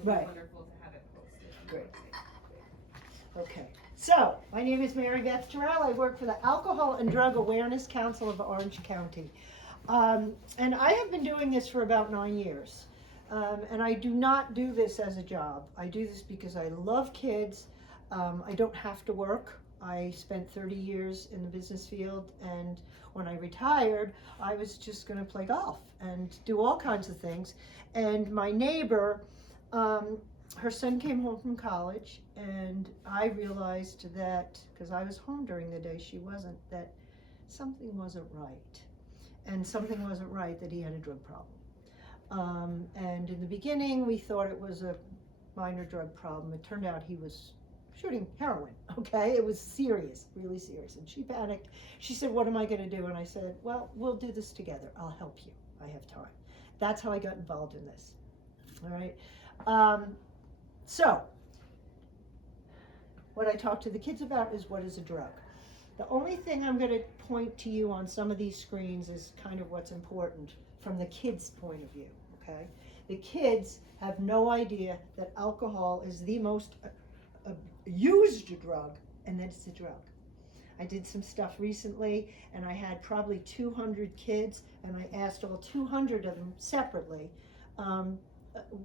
would be Right. wonderful to have it posted on the Great. website. Okay, so my name is Mary Beth Terrell. I work for the Alcohol and Drug Awareness Council of Orange County. And I have been doing this for about 9 years. And I do not do this as a job. I do this because I love kids. I don't have to work. I spent 30 years in the business field, and when I retired, I was just going to play golf and do all kinds of things. And my neighbor, her son came home from college, and I realized that, because I was home during the day, she wasn't, that something wasn't right. And something wasn't right that he had a drug problem. And in the beginning, we thought it was a minor drug problem. It turned out he was shooting heroin, okay? It was serious, really serious. And she panicked. She said, "What am I going to do?" And I said, "Well, we'll do this together. I'll help you. I have time." That's how I got involved in this, all right? So, what I talk to the kids about is what is a drug. The only thing I'm going to point to you on some of these screens is kind of what's important from the kids' point of view, okay? The kids have no idea that alcohol is the most used drug, and that it's a drug. I did some stuff recently, and I had probably 200 kids, and I asked all 200 of them separately,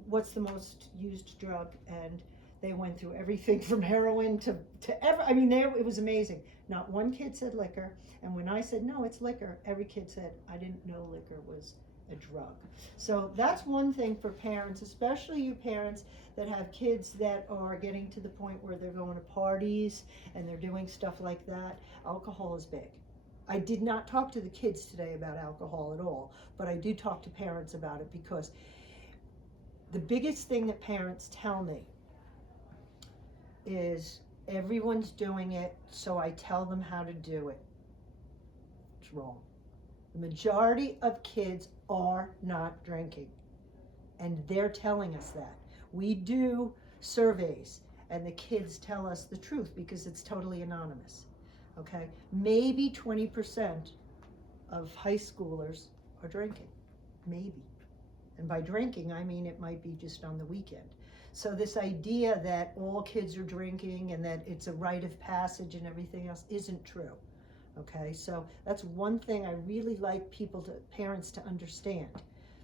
what's the most used drug? And they went through everything from heroin to it was amazing. Not one kid said liquor, and when I said, no, it's liquor, every kid said, I didn't know liquor was a drug. So that's one thing for parents, especially you parents that have kids that are getting to the point where they're going to parties and they're doing stuff like that. Alcohol is big. I did not talk to the kids today about alcohol at all, but I do talk to parents about it, because the biggest thing that parents tell me is everyone's doing it, so I tell them how to do it. It's wrong. The majority of kids are not drinking, and they're telling us that. We do surveys, and the kids tell us the truth because it's totally anonymous, okay? Maybe 20% of high schoolers are drinking, maybe. And by drinking, I mean it might be just on the weekend. So this idea that all kids are drinking and that it's a rite of passage and everything else isn't true. Okay, so that's one thing I really like parents to understand,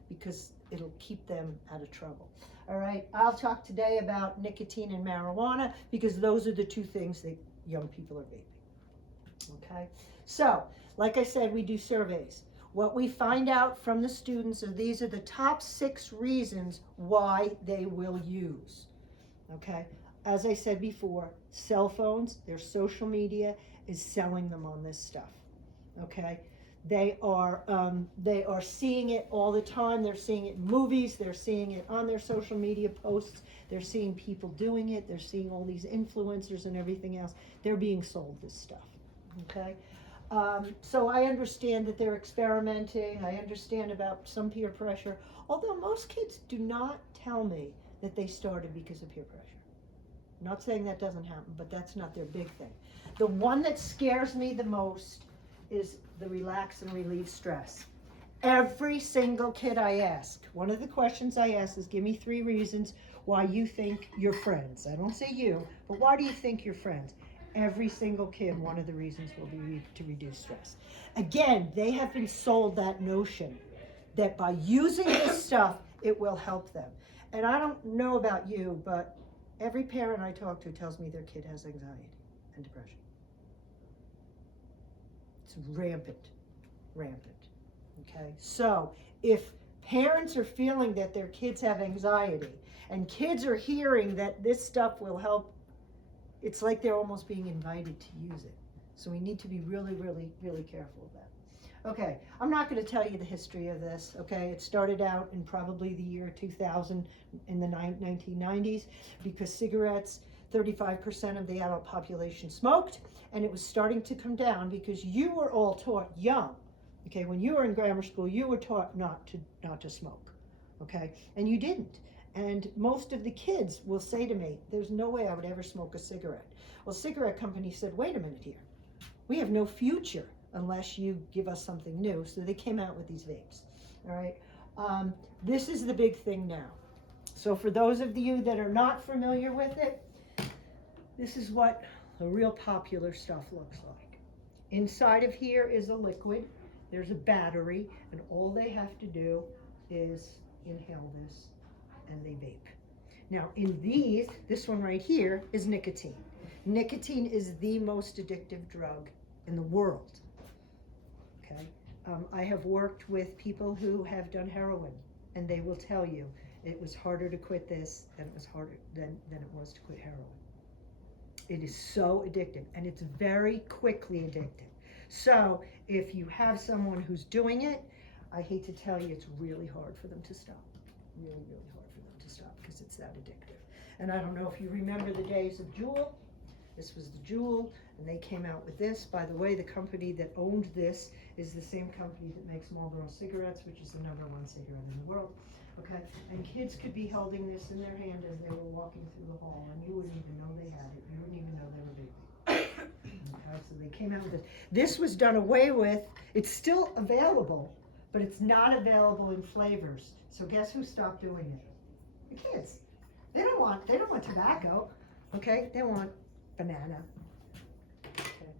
because it'll keep them out of trouble. All right, I'll talk today about nicotine and marijuana, because those are the two things that young people are vaping. Okay, so like I said, we do surveys. What we find out from the students are these are the top 6 reasons why they will use. Okay, as I said before, cell phones, their social media is selling them on this stuff. Okay, they are seeing it all the time. They're seeing it in movies. They're seeing it on their social media posts. They're seeing people doing it. They're seeing all these influencers and everything else. They're being sold this stuff. Okay. So I understand that they're experimenting. I understand about some peer pressure, although most kids do not tell me that they started because of peer pressure. I'm not saying that doesn't happen, but that's not their big thing. The one that scares me the most is the relax and relieve stress. Every single kid I ask, one of the questions I ask is, give me 3 reasons why you think you're friends. I don't say you, but why do you think you're friends? Every single kid, one of the reasons will be to reduce stress. Again, they have been sold that notion that by using this stuff, it will help them. And I don't know about you, but every parent I talk to tells me their kid has anxiety and depression. It's rampant, okay? So if parents are feeling that their kids have anxiety, and kids are hearing that this stuff will help, it's like they're almost being invited to use it. So we need to be really, really, really careful of that. Okay, I'm not going to tell you the history of this, okay? It started out in probably the year 2000 in the 1990s, because cigarettes, 35% of the adult population smoked, and it was starting to come down because you were all taught young, okay? When you were in grammar school, you were taught not to smoke, okay? And you didn't. And most of the kids will say to me, there's no way I would ever smoke a cigarette. Well, cigarette companies said, wait a minute here. We have no future unless you give us something new. So they came out with these vapes, all right? This is the big thing now. So for those of you that are not familiar with it, this is what the real popular stuff looks like. Inside of here is a liquid, there's a battery, and all they have to do is inhale this and they vape. Now in these, this one right here is nicotine. Nicotine is the most addictive drug in the world, okay? I have worked with people who have done heroin, and they will tell you it was harder to quit this than it was harder than it was to quit heroin. It is so addictive, and it's very quickly addictive. So if you have someone who's doing it, I hate to tell you, it's really hard for them to stop. Really, really hard for them to stop because it's that addictive. And I don't know if you remember the days of Juul. This was the Juul, and they came out with this. By the way, the company that owned this is the same company that makes Marlboro cigarettes, which is the #1 cigarette in the world. Okay, and kids could be holding this in their hand as they were walking through the hall, and you wouldn't even know they had it. You wouldn't even know they were vaping. Okay, so they came out with this. This was done away with. It's still available, but it's not available in flavors. So guess who stopped doing it? The kids. They don't want tobacco. Okay, they want banana. Okay.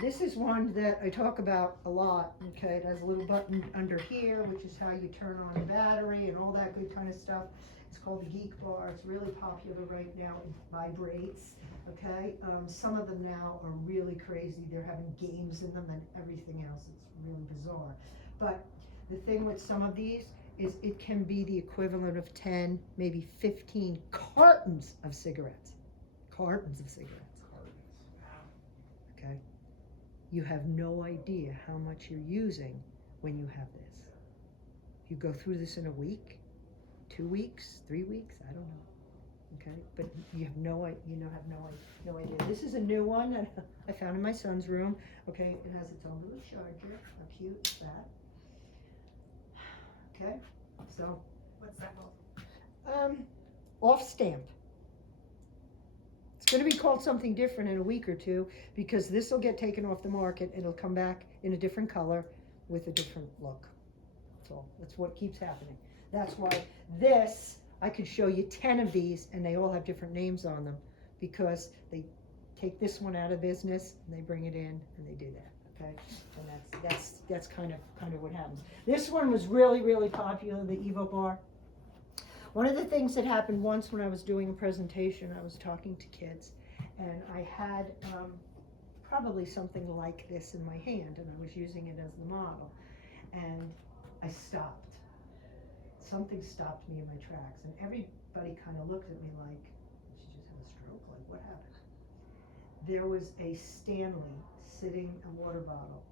This is one that I talk about a lot. Okay, it has a little button under here, which is how you turn on the battery and all that good kind of stuff. It's called the Geek Bar. It's really popular right now. It vibrates. Okay, some of them now are really crazy. They're having games in them and everything else. It's really bizarre. But the thing with some of these is it can be the equivalent of 10, maybe 15 cartons of cigarettes. Cartons of cigarettes. Okay? You have no idea how much you're using when you have this. You go through this in a week, 2 weeks, 3 weeks, I don't know. Okay? But you have no idea. This is a new one that I found in my son's room. Okay? It has its own little charger. How cute is that? Okay? So. What's that called? Off stamp. It's going to be called something different in a week or two because this will get taken off the market. It'll come back in a different color with a different look. That's all. That's what keeps happening. That's why this, I could show you 10 of these and they all have different names on them because they take this one out of business and they bring it in and they do that. Okay, and that's kind of what happens. This one was really, really popular, the Evo Bar. One of the things that happened once when I was doing a presentation, I was talking to kids, and I had probably something like this in my hand, and I was using it as the model, and I stopped. Something stopped me in my tracks, and everybody kind of looked at me like, did she just have a stroke? Like, what happened? There was a Stanley sitting a water bottle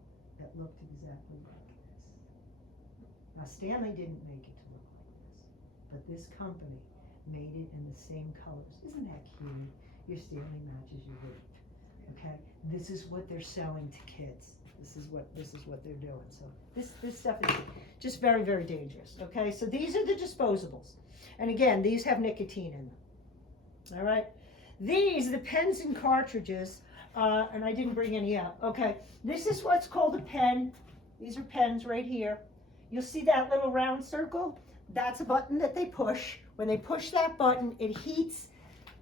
that looked exactly like this. Now Stanley didn't make it to look like this, but this company made it in the same colors. Isn't that cute? Your Stanley matches your vape. Okay? This is what they're selling to kids. This is what they're doing. So this stuff is just very, very dangerous. Okay? So these are the disposables. And again, these have nicotine in them. All right? These, the pens and cartridges, and I didn't bring any out. Okay, this is what's called a pen. These are pens right here. You'll see that little round circle? That's a button that they push. When they push that button, it heats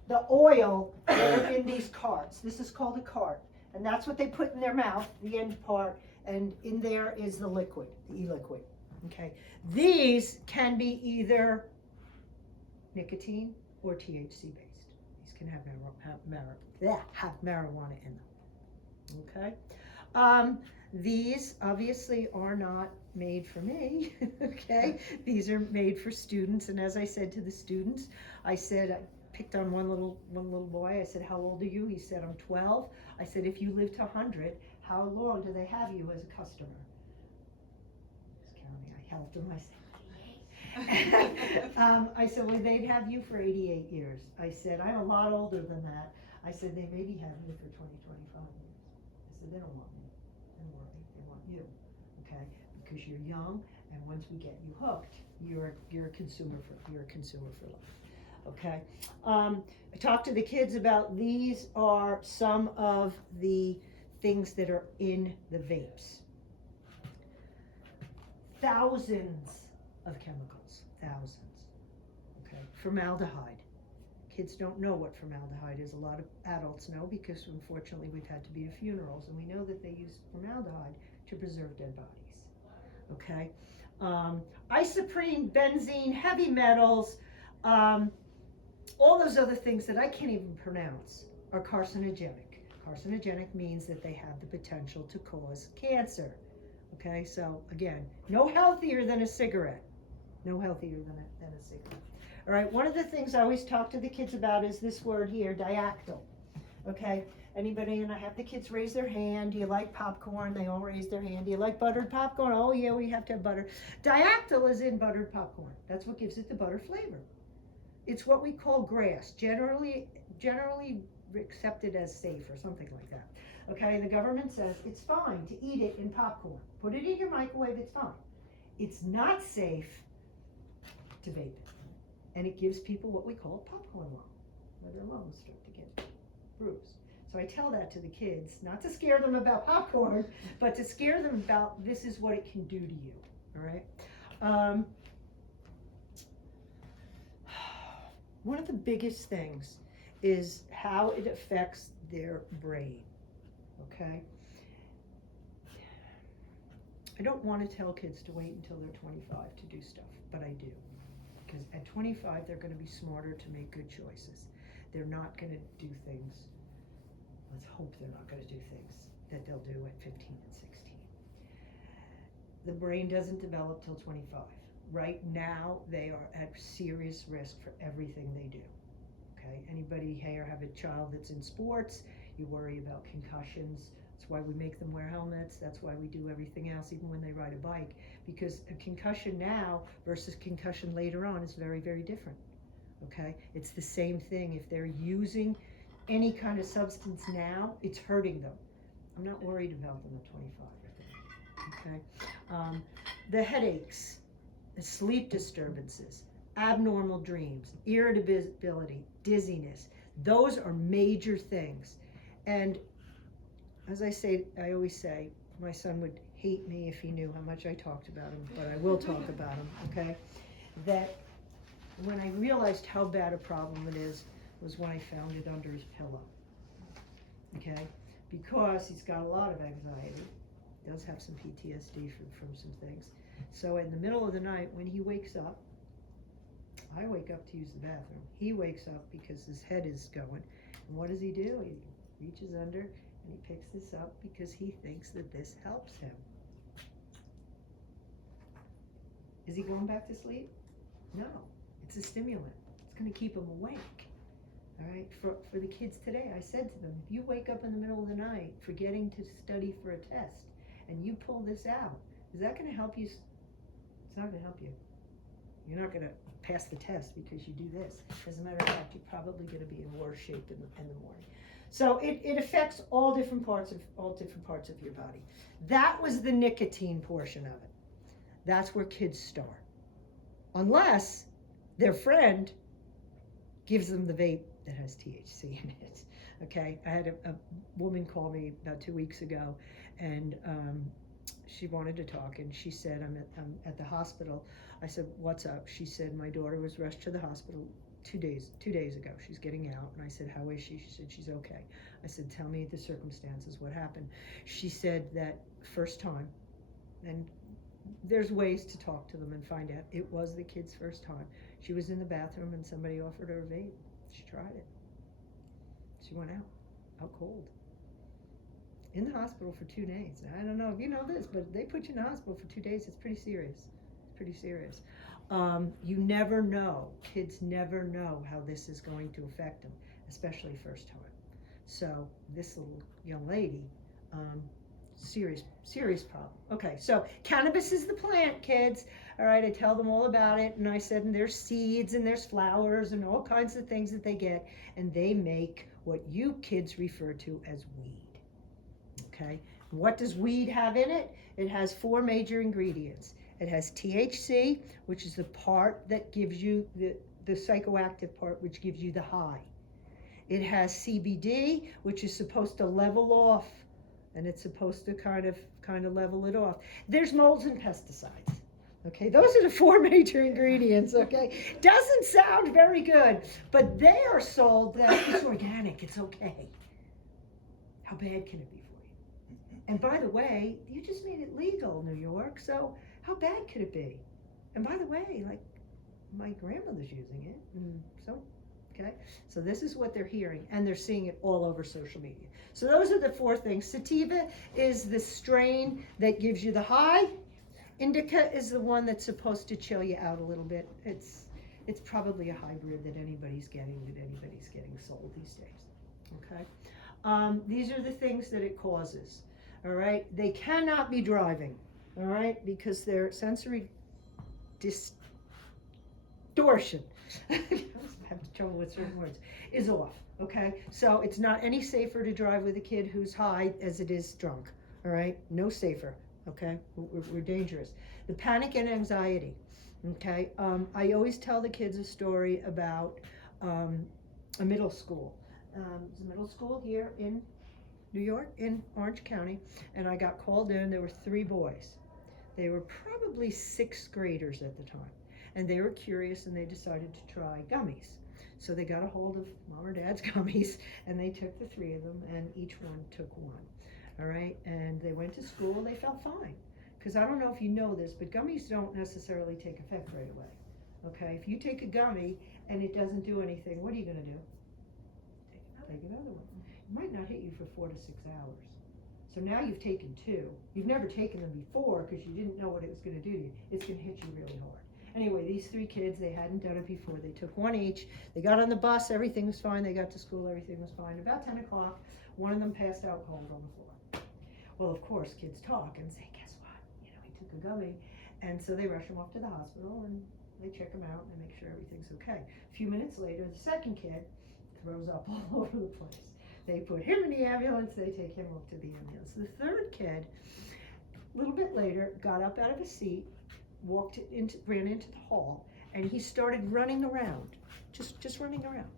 the oil that are in these carts. This is called a cart. And that's what they put in their mouth, the end part. And in there is the liquid, the e-liquid. Okay, these can be either nicotine or THC based. Can have marijuana in them. Okay, these obviously are not made for me. Okay, these are made for students, and as I said to the students, I picked on one little boy. I said, "How old are you?" He said, "I'm 12." I said, "If you live to 100, how long do they have you as a customer?" Just counting. I helped him. I said, I said, well, they'd have you for 88 years. I said, I'm a lot older than that. I said, they maybe have me for 20, 25 years. I said, they don't want me. Don't worry, they want you. Okay? Because you're young, and once we get you hooked, you're a consumer for life. Okay? I talked to the kids about these are some of the things that are in the vapes. Thousands of chemicals, thousands. Okay, Formaldehyde. Kids don't know what formaldehyde is. A lot of adults know because unfortunately we've had to be to funerals, and we know that they use formaldehyde to preserve dead bodies. Okay? Isoprene, benzene, heavy metals, all those other things that I can't even pronounce are carcinogenic. Carcinogenic means that they have the potential to cause cancer. Okay, so again, no healthier than a cigarette. No healthier than a cigarette. All right, one of the things I always talk to the kids about is this word here, diactyl. Okay, anybody, and I have the kids raise their hand. Do you like popcorn? They all raise their hand. Do you like buttered popcorn? Oh yeah, we have to have butter. Diactyl is in buttered popcorn. That's what gives it the butter flavor. It's what we call grass, generally accepted as safe or something like that. Okay, the government says it's fine to eat it in popcorn. Put it in your microwave, it's fine. It's not safe to vape it. And it gives people what we call a popcorn lung, where their lungs start to get bruised. So I tell that to the kids, not to scare them about popcorn, but to scare them about this is what it can do to you, all right? One of the biggest things is how it affects their brain, okay? I don't want to tell kids to wait until they're 25 to do stuff, but I do. Because at 25, they're going to be smarter to make good choices. They're not going to do things, let's hope they're not going to do things that they'll do at 15 and 16. The brain doesn't develop till 25. Right now, they are at serious risk for everything they do. Okay, anybody here have a child that's in sports? You worry about concussions. That's why we make them wear helmets. That's why we do everything else, even when they ride a bike. Because a concussion now versus concussion later on is very, very different. Okay, it's the same thing. If they're using any kind of substance now, it's hurting them. I'm not worried about them at 25. Okay, the headaches, the sleep disturbances, abnormal dreams, irritability, dizziness, those are major things. And as I always say, my son would hate me if he knew how much I talked about him, but I will talk about him, okay? That when I realized how bad a problem it is was when I found it under his pillow, okay? Because he's got a lot of anxiety, does have some PTSD from some things. So in the middle of the night, when he wakes up, I wake up to use the bathroom. He wakes up because his head is going. And what does he do? He reaches under and he picks this up because he thinks that this helps him. Is he going back to sleep? No. It's a stimulant. It's going to keep him awake. All right? For the kids today, I said to them, if you wake up in the middle of the night forgetting to study for a test and you pull this out, is that going to help you? It's not going to help you. You're not going to pass the test because you do this. As a matter of fact, you're probably going to be in worse shape in the morning. So it affects all different parts of your body. That was the nicotine portion of it. That's where kids start. Unless their friend gives them the vape that has THC in it. Okay, I had a woman call me about 2 weeks ago, and she wanted to talk, and she said, I'm at the hospital. I said, what's up? She said, my daughter was rushed to the hospital 2 days ago. She's getting out. And I said, how is she? She said, she's okay. I said, tell me the circumstances, what happened? She said that first time, and there's ways to talk to them and find out. It was the kid's first time. She was in the bathroom and somebody offered her a vape. She tried it. She went out cold. In the hospital for 2 days. I don't know if you know this, but they put you in the hospital for 2 days. It's pretty serious. It's pretty serious. You never know. Kids never know how this is going to affect them, especially first time. So this little young lady, serious problem. Okay, so cannabis is the plant, kids. All right, I tell them all about it, and I said, and there's seeds and there's flowers and all kinds of things that they get, and they make what you kids refer to as weed. Okay, what does weed have in it? It has 4 major ingredients. It has THC, which is the part that gives you the psychoactive part, which gives you the high. It has CBD, which is supposed to level off, and it's supposed to kind of level it off. There's molds and pesticides. Okay, those are the 4 major ingredients, okay? Doesn't sound very good, but they are sold that it's organic, it's okay. How bad can it be for you? And by the way, you just made it legal, New York, so how bad could it be? And by the way, like, my grandmother's using it, and so, okay? So this is what they're hearing, and they're seeing it all over social media. So those are the 4 things. Sativa is the strain that gives you the high. Indica is the one that's supposed to chill you out a little bit. It's probably a hybrid that anybody's getting sold these days. Okay, these are the things that it causes. All right, they cannot be driving. All right, because their sensory distortion. I have trouble with certain words. Is off. Okay, so it's not any safer to drive with a kid who's high as it is drunk. All right, no safer. Okay, we're dangerous. The panic and anxiety. Okay, I always tell the kids a story about a middle school. It's a middle school here in New York, in Orange County, and I got called in. There were 3 boys. They were probably 6th graders at the time, and they were curious and they decided to try gummies. So they got a hold of mom or dad's gummies, and they took the 3 of them, and each one took 1. All right, and they went to school, they felt fine. Because I don't know if you know this, but gummies don't necessarily take effect right away. Okay, if you take a gummy and it doesn't do anything, what are you going to do? Take another one. It might not hit you for 4 to 6 hours. So now you've taken 2. You've never taken them before because you didn't know what it was going to do to you. It's going to hit you really hard. Anyway, these 3 kids, they hadn't done it before. They took 1 each. They got on the bus, everything was fine. They got to school, everything was fine. About 10 o'clock, one of them passed out cold on the floor. Well, of course, kids talk and say, guess what? You know, he took a gummy. And so they rush him off to the hospital and they check him out and make sure everything's okay. A few minutes later, the second kid throws up all over the place. They put him in the ambulance, they take him off to the ambulance. The third kid, a little bit later, got up out of his seat, ran into the hall, and he started running around, just running around.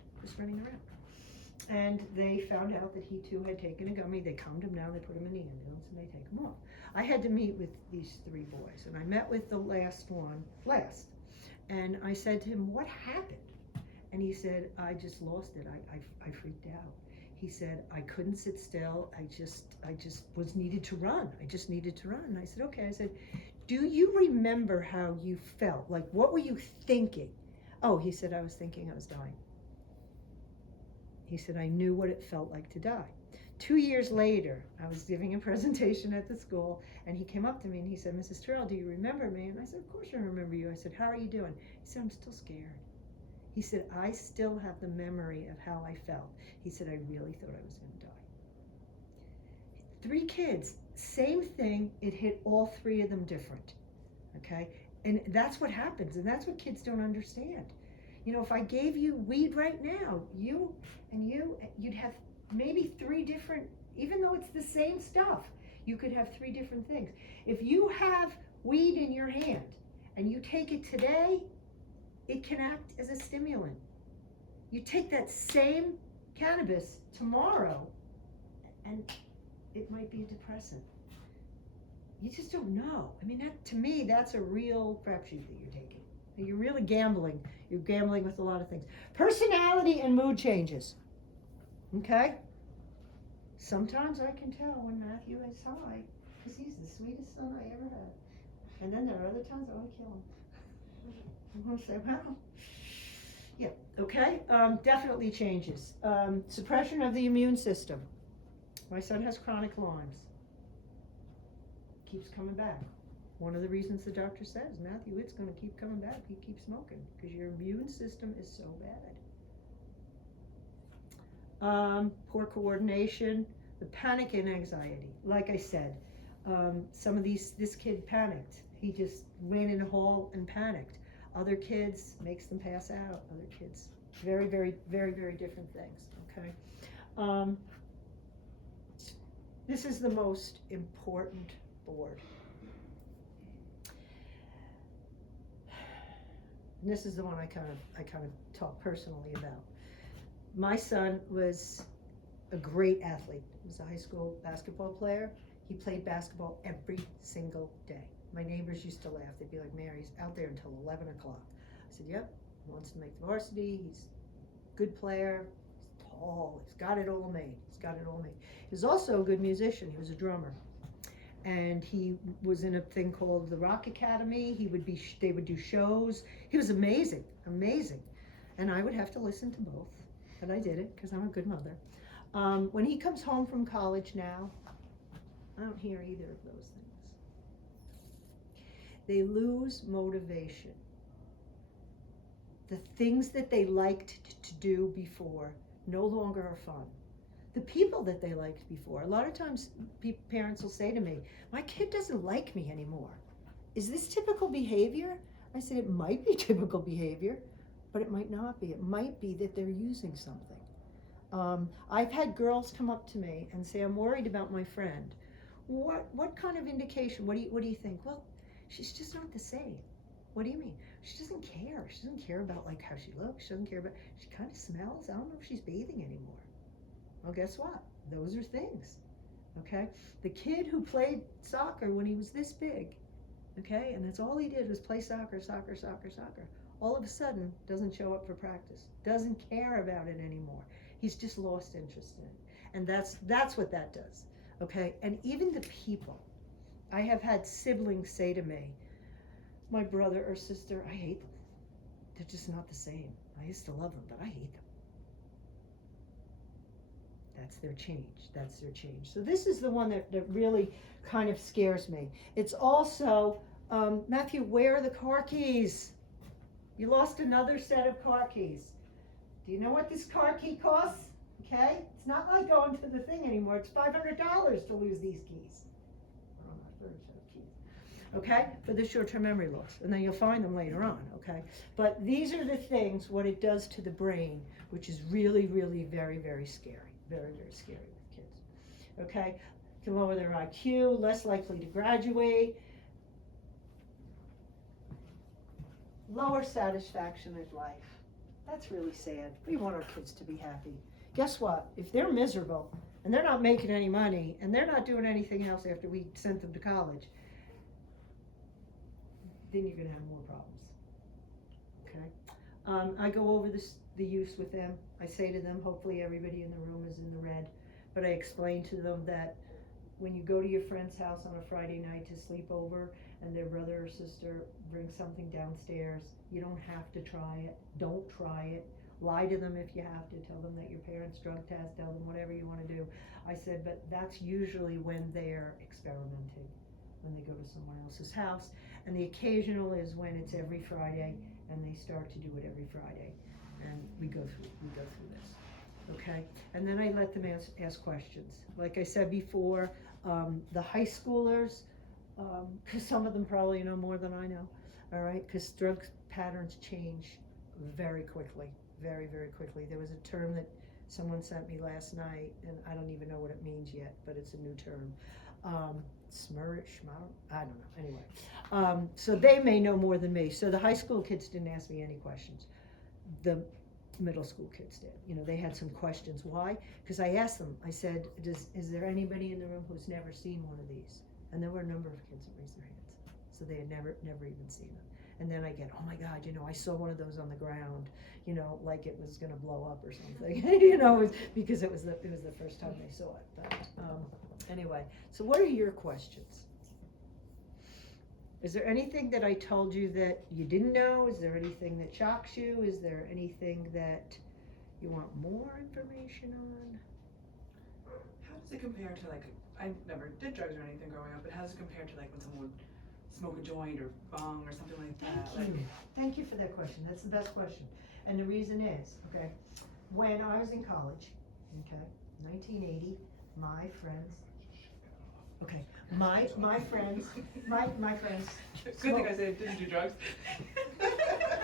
And they found out that he too had taken a gummy. They calmed him down, they put him in the ambulance, and they take him off. I had to meet with these 3 boys, and I met with the last one last. And I said to him, what happened? And he said, I just lost it. I freaked out. He said, I couldn't sit still. I just needed to run. I just needed to run. And I said, okay. I said, do you remember how you felt? Like, what were you thinking? Oh, he said, I was thinking I was dying. He said, I knew what it felt like to die. 2 years later, I was giving a presentation at the school, and he came up to me and he said, Mrs. Terrell, do you remember me? And I said, of course I remember you. I said, how are you doing? He said, I'm still scared. He said, I still have the memory of how I felt. He said, I really thought I was going to die. 3 kids, same thing, it hit all 3 of them different, okay? And that's what happens, and that's what kids don't understand. You know, if I gave you weed right now, you'd have maybe 3 different, even though it's the same stuff, you could have 3 different things. If you have weed in your hand and you take it today, it can act as a stimulant. You take that same cannabis tomorrow and it might be a depressant. You just don't know. I mean, that, to me, that's a real crapshoot that you're taking. You're really gambling. You're gambling with a lot of things. Personality and mood changes. Okay? Sometimes I can tell when Matthew is high, because he's the sweetest son I ever had. And then there are other times I want to kill him. I'm going to say, well, yeah, okay? Definitely changes. Suppression of the immune system. My son has chronic Lyme's. Keeps coming back. One of the reasons the doctor says, Matthew, it's going to keep coming back. You keep smoking because your immune system is so bad. Poor coordination, the panic and anxiety. Like I said, this kid panicked. He just ran in the hall and panicked. Other kids makes them pass out. Other kids, very, very, very, very different things. Okay. This is the most important board. And this is the one I kind of talk personally about. My son was a great athlete. He was a high school basketball player. He played basketball every single day. My neighbors used to laugh. They'd be like, Mary's out there until 11 o'clock. I said, yep, he wants to make the varsity. He's a good player. He's tall. He's got it all made. He's got it all made. He was also a good musician. He was a drummer. And he was in a thing called the Rock Academy. They would do shows. He was amazing, amazing. And I would have to listen to both. But I did it because I'm a good mother. When he comes home from college now, I don't hear either of those things. They lose motivation. The things that they liked to do before no longer are fun. The people that they liked before, a lot of times parents will say to me, my kid doesn't like me anymore. Is this typical behavior? I said, it might be typical behavior, but it might not be. It might be that they're using something. I've had girls come up to me and say, I'm worried about my friend. What kind of indication? What do you think? Well, she's just not the same. What do you mean? She doesn't care. She doesn't care about like how she looks. She doesn't care about, she kind of smells. I don't know if she's bathing anymore. Well, guess what? Those are things, okay? The kid who played soccer when he was this big, okay, and that's all he did was play soccer, all of a sudden doesn't show up for practice, doesn't care about it anymore. He's just lost interest in it. And that's what that does, okay? And even the people, I have had siblings say to me, my brother or sister, I hate them. They're just not the same. I used to love them, but I hate them. That's their change. That's their change. So this is the one that really kind of scares me. It's also, Matthew, where are the car keys? You lost another set of car keys. Do you know what this car key costs? Okay? It's not like going to the thing anymore. It's $500 to lose these keys. Oh, my third set of keys. Okay? For the short-term memory loss. And then you'll find them later on, okay? But these are the things, what it does to the brain, which is really, really very, very scary. Very, very scary with kids. Okay? Can lower their IQ, less likely to graduate, lower satisfaction in life. That's really sad. We want our kids to be happy. Guess what? If they're miserable and they're not making any money and they're not doing anything else after we sent them to college, then you're going to have more problems. Okay? I go over the use with them. I say to them, hopefully everybody in the room is in the red, but I explain to them that when you go to your friend's house on a Friday night to sleep over and their brother or sister brings something downstairs, you don't have to try it. Don't try it. Lie to them if you have to. Tell them that your parents drug test. Tell them whatever you want to do. I said, but that's usually when they're experimenting, when they go to someone else's house. And the occasional is when it's every Friday and they start to do it every Friday. And we go through this, okay? And then I let them ask questions. Like I said before, the high schoolers, because some of them probably know more than I know, all right? Because drug patterns change very quickly, very, very quickly. There was a term that someone sent me last night, and I don't even know what it means yet, but it's a new term. Smurish, I don't know, anyway. So they may know more than me. So the high school kids didn't ask me any questions. The middle school kids did. You know, they had some questions. Why? Because I asked them, I said, is there anybody in the room who's never seen one of these? And there were a number of kids that raised their hands. So they had never even seen them. And then I get, oh my God, you know, I saw one of those on the ground, you know, like it was gonna blow up or something, you know, because it was the first time they saw it. But anyway, so what are your questions? Is there anything that I told you that you didn't know? Is there anything that shocks you? Is there anything that you want more information on? How does it compare to, like, I never did drugs or anything growing up, but how does it compare to, like, when someone would smoke a joint or bong or something like that? Thank you. Thank you for that question. That's the best question. And the reason is, okay, when I was in college, okay, 1980, my friends, Good thing I said didn't do drugs.